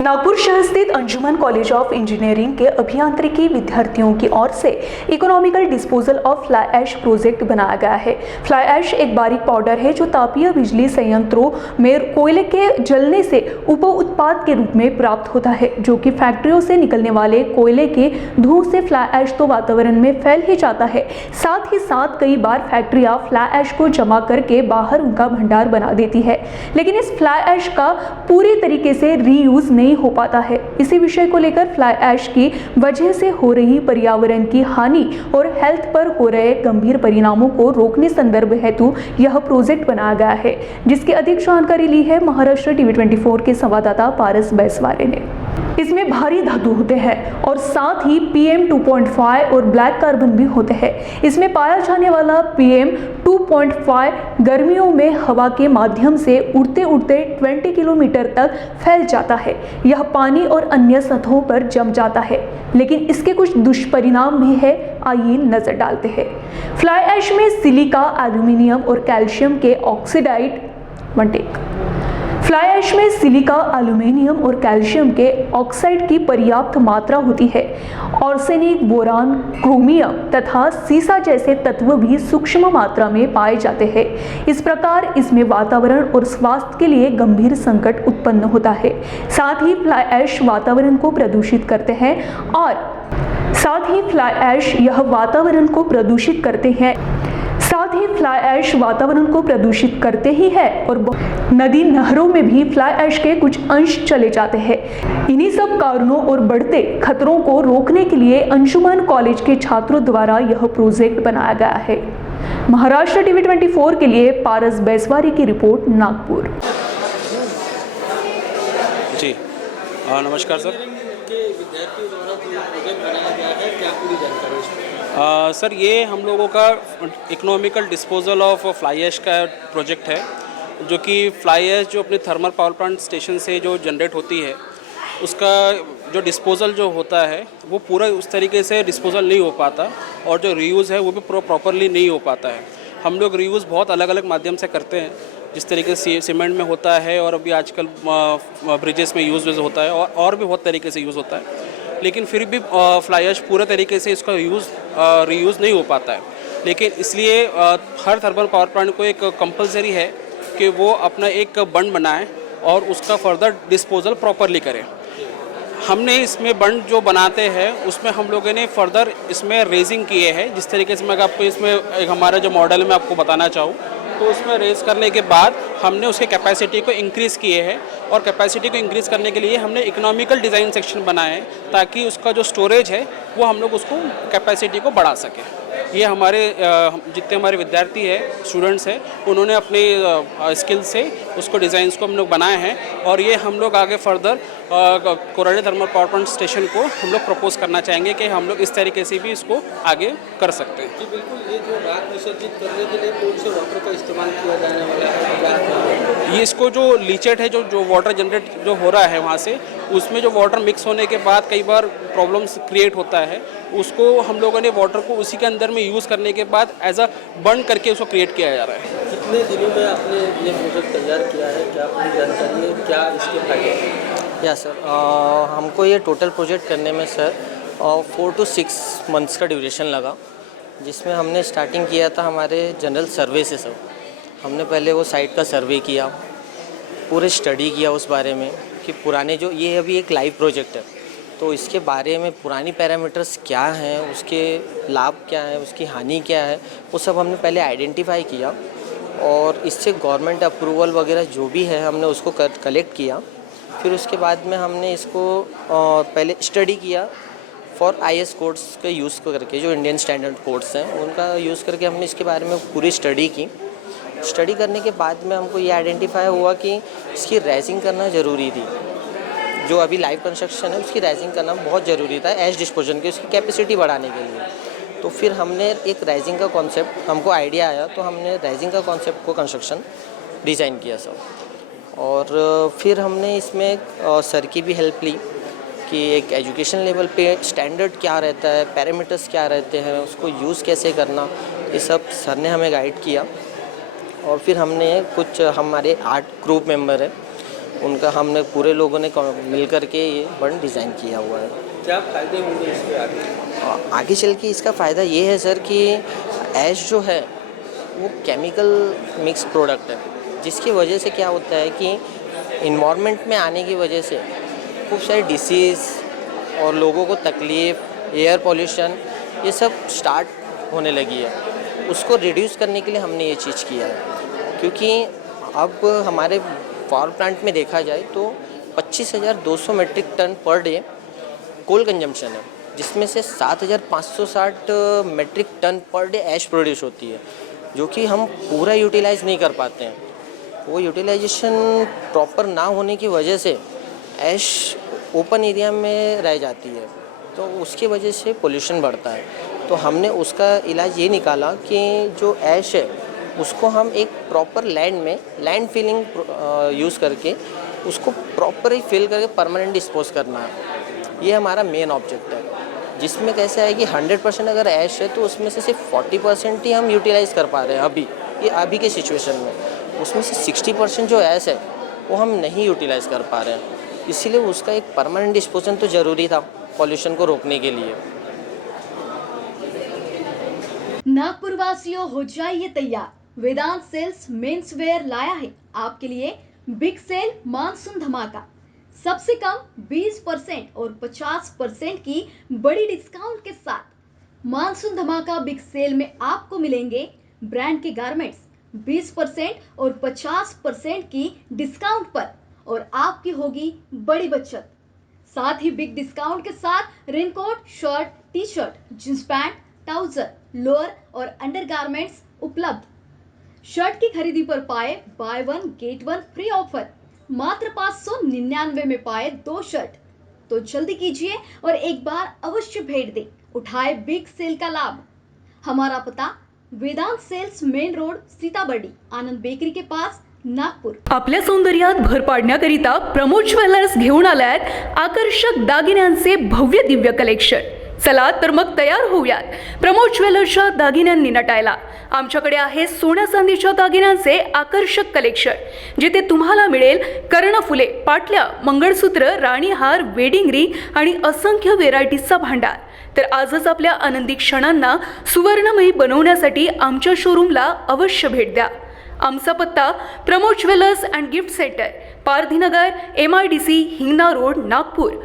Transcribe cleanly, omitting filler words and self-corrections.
नागपुर शहर स्थित अंजुमन college of engineering के अभियांत्रिकी विद्यार्थियों की ओर से economical disposal of fly ash project बनाया गया है। फ्लाई ऐश एक बारीक पाउडर है जो तापीय बिजली संयंत्रों में कोयले के जलने से उप उत्पाद के रूप में प्राप्त होता है, जो कि फैक्ट्रियों से निकलने वाले कोयले के धुएं से फ्लाई ऐश तो वातावरण में फैल ही जाता है, साथ ही साथ कई बार फैक्ट्रियां फ्लाई ऐश को जमा करके बाहर उनका भंडार बना देती है, लेकिन इस फ्लाई ऐश का पूरी तरीके से रीयूज नहीं हो पाता है। इसी विषय को लेकर फ्लाई ऐश की वजह से हो रही पर्यावरण की हानि और हेल्थ पर हो रहे गंभीर परिणामों को रोकने संदर्भ हेतु यह प्रोजेक्ट बनाया गया है, जिसकी अधिक जानकारी ली है महाराष्ट्र टीवी 24 के संवाददाता पारस बैसवारे ने। इसमें भारी धातु होते हैं और साथ ही PM 2.5 और ब्लैक कार्बन भी होते हैं। इसमें पाया जाने वाला PM 2.5 गर्मियों में हवा के माध्यम से उड़ते उड़ते 20 किलोमीटर तक फैल जाता है। यह पानी और अन्य सतहों पर जम जाता है, लेकिन इसके कुछ दुष्परिणाम भी है। आइए नजर डालते हैं। फ्लाई ऐश में सिलिका, एल्यूमिनियम और कैल्शियम के ऑक्सीडाइड फ्लाई ऐश में सिलिका, एल्यूमिनियम और कैल्शियम के ऑक्साइड की पर्याप्त मात्रा होती है। आर्सेनिक, बोरान, क्रोमियम तथा सीसा जैसे तत्व भी सूक्ष्म मात्रा में पाए जाते हैं। इस प्रकार इसमें वातावरण और स्वास्थ्य के लिए गंभीर संकट उत्पन्न होता है। साथ ही फ्लाई ऐश वातावरण को प्रदूषित करते हैं ही है और नदी नहरों में भी फ्लाई ऐश के कुछ अंश चले जाते हैं। इन्हीं सब कारणों और बढ़ते खतरों को रोकने के लिए अंजुमन कॉलेज के छात्रों द्वारा यह प्रोजेक्ट बनाया गया है। महाराष्ट्र टीवी 24 के लिए पारस बैसवारी की रिपोर्ट, नागपुर। जी नमस्कार सर। विद्यार्थियों द्वारा प्रोजेक्ट बनाया गया है, क्या पूरी जानकारी इसमें? सर ये हम लोगों का economical disposal of fly ash का प्रोजेक्ट है, जो कि फ्लाई ऐश जो अपने थर्मल पावर प्लांट स्टेशन से जो जनरेट होती है, उसका जो डिस्पोजल जो होता है वो पूरा उस तरीके से डिस्पोजल नहीं हो पाता, और जो रीयूज़ है वो भी प्रॉपरली नहीं हो पाता है। हम लोग रीयूज़ बहुत अलग अलग माध्यम से करते हैं, जिस तरीके से सीमेंट में होता है और अभी आजकल ब्रिजेस में यूज़ होता है और भी बहुत तरीके से यूज़ होता है, लेकिन फिर भी फ्लाई ऐश पूरे तरीके से इसका रीयूज़ नहीं हो पाता है। लेकिन इसलिए हर थर्मल पावर प्लांट को एक कंपलसरी है कि वो अपना एक बंड बनाए और उसका फर्दर डिस्पोजल प्रॉपरली करें। हमने इसमें बंड जो बनाते हैं उसमें हम लोगों ने फर्दर इसमें रेजिंग किए हैं, जिस तरीके से मैं आपको इसमें एक हमारा जो मॉडल मैं आपको बताना चाहूँ, तो उसमें रेज़ करने के बाद हमने उसके कैपेसिटी को इंक्रीज़ किए हैं, और कैपेसिटी को इंक्रीज़ करने के लिए हमने इकोनॉमिकल डिज़ाइन सेक्शन बनाए हैं, ताकि उसका जो स्टोरेज है वो हम लोग उसको कैपेसिटी को बढ़ा सकें। ये हमारे जितने हमारे विद्यार्थी हैं, स्टूडेंट्स हैं, उन्होंने अपने स्किल से उसको डिज़ाइंस को हम लोग बनाए हैं, और ये हम लोग आगे further Koradi thermal power plant station को हम लोग प्रपोज करना चाहेंगे कि हम लोग इस तरीके से भी इसको आगे कर सकते हैं। जी बिल्कुल। ये जो राख विसर्जित करने के लिए कौन से वाटर का इस्तेमाल किया जाने वाला है? ये इसको जो लीचेट है, जो वाटर जनरेट जो हो रहा है वहाँ से, उसमें जो वाटर मिक्स होने के बाद कई बार प्रॉब्लम्स क्रिएट होता है, उसको हम लोगों ने वाटर को उसी के अंदर में यूज़ करने के बाद एज अ बर्न करके उसको क्रिएट किया जा रहा है। कितने दिनों में आपने ये प्रोजेक्ट तैयार किया है, क्या पूरी जानकारी है, क्या इसके फायदे हैं? या सर, हमको ये टोटल प्रोजेक्ट करने में सर 4 to 6 मंथ्स का ड्यूरेशन लगा, जिसमें हमने स्टार्टिंग किया था हमारे जनरल सर्वे से। सर हमने पहले वो साइट का सर्वे किया, पूरे स्टडी किया उस बारे में कि पुराने जो ये अभी एक लाइव प्रोजेक्ट है, तो इसके बारे में पुरानी पैरामीटर्स क्या हैं, उसके लाभ क्या हैं, उसकी हानि क्या है, वो सब हमने पहले आइडेंटिफाई किया, और इससे गवर्नमेंट अप्रूवल वगैरह जो भी है हमने उसको कलेक्ट किया। फिर उसके बाद में हमने इसको पहले स्टडी किया फॉर IS कोड्स का यूज़ करके, जो इंडियन स्टैंडर्ड कोड्स हैं उनका यूज़ करके हमने इसके बारे में पूरी स्टडी की। स्टडी करने के बाद में हमको ये आइडेंटिफाई हुआ कि इसकी रैजिंग करना ज़रूरी थी। जो अभी लाइव कंस्ट्रक्शन है उसकी रैजिंग करना बहुत ज़रूरी था ऐश डिस्पोजन की, उसकी कैपेसिटी बढ़ाने के लिए। तो फिर हमने एक रैजिंग का कॉन्सेप्ट, हमको आइडिया आया तो हमने रैजिंग का कॉन्सेप्ट को कंस्ट्रक्शन डिज़ाइन किया सब। और फिर हमने इसमें सर की भी हेल्प ली कि एक एजुकेशन लेवल पे स्टैंडर्ड क्या रहता है, पैरामीटर्स क्या रहते हैं, उसको यूज़ कैसे करना, ये सब सर ने हमें गाइड किया। और फिर हमने कुछ हमारे 8 ग्रुप मेंबर है उनका हमने पूरे लोगों ने मिल करके ये बर्न डिज़ाइन किया हुआ है। क्या फ़ायदे होंगे इसके आगे? आगे चल के इसका फ़ायदा ये है सर कि ऐश जो है वो केमिकल मिक्स प्रोडक्ट है, जिसकी वजह से क्या होता है कि इन्वायरमेंट में आने की वजह से खूब सारी डिसीज़ और लोगों को तकलीफ़, एयर पोल्यूशन ये सब स्टार्ट होने लगी है। उसको रिड्यूस करने के लिए हमने ये चीज़ किया है, क्योंकि अब हमारे पावर प्लांट में देखा जाए तो 25,200 मेट्रिक टन पर डे कोल कंजम्पशन है, जिसमें से 7,560 मेट्रिक टन पर डे ऐश प्रोड्यूस होती है, जो कि हम पूरा यूटिलाइज़ नहीं कर पाते हैं। वो यूटिलाइजेशन प्रॉपर ना होने की वजह से ऐश ओपन एरिया में रह जाती है, तो उसकी वजह से पोल्यूशन बढ़ता है। तो हमने उसका इलाज ये निकाला कि जो ऐश है उसको हम एक प्रॉपर लैंड में लैंड फिलिंग यूज़ करके उसको प्रॉपर ही फिल करके परमानेंट डिस्पोज करना है। ये हमारा मेन ऑब्जेक्ट है, जिसमें कैसा है कि 100% अगर ऐश है तो उसमें से सिर्फ 40% ही हम यूटिलाइज़ कर पा रहे हैं अभी के सिचुएशन में। उसमें से 60% जो ऐश है वो हम नहीं यूटिलाइज़ कर पा रहे हैं, इसीलिए उसका एक परमानेंट डिस्पोजन तो ज़रूरी था पॉल्यूशन को रोकने के लिए। नागपुर वासियों, हो जाइए तैयार, वेदांत सेल्स मेंस वेयर लाया है आपके लिए बिग सेल मानसून धमाका। सबसे कम 20% और 50% की बड़ी डिस्काउंट के साथ मानसून धमाका बिग सेल में आपको मिलेंगे ब्रांड के गारमेंट्स 20% और 50% की डिस्काउंट पर, और आपकी होगी बड़ी बचत। साथ ही बिग डिस्काउंट के साथ raincoat, shirt, T shirt, jeans pant, trouser, lower और अंडरगारमेंट्स उपलब्ध। शर्ट की खरीदी पर pi by 1 gate 1 free offer. मात्र 599 में पाए 2 शर्ट। तो जल्दी कीजिए और एक बार अवश्य भेंट दें, उठाए बिग सेल का लाभ। हमारा पता वेदांत सेल्स, मेन रोड, सीताबर्डी, आनंद बेकरी के पास, नागपूर। आपल्या सौंदर्यात भर पाडण्याकरिता प्रमोद ज्वेलर्स घेऊन आल्यात आकर्षक दागिन्यांचे भव्य दिव्य कलेक्शन। चला तर मग तयार होऊयात प्रमोद ज्वेलर्सच्या दागिन्यांनी नटायला। आमच्याकडे आहे सोन्या चांदीच्या दागिन्यांचे आकर्षक कलेक्शन, जिथे तुम्हाला मिळेल कर्णफुले, पाटल्या, मंगळसूत्र, राणीहार, वेडिंग रिंग आणि असंख्य व्हेरायटीजचा भांडार। तर आजच आपल्या आनंदी क्षणांना सुवर्णमयी बनवण्यासाठी आमच्या शोरूमला अवश्य भेट द्या। आमचा पत्ता Pramod jewellers and gift centre, Pardhinagar, MIDC, Hingna road, Nagpur.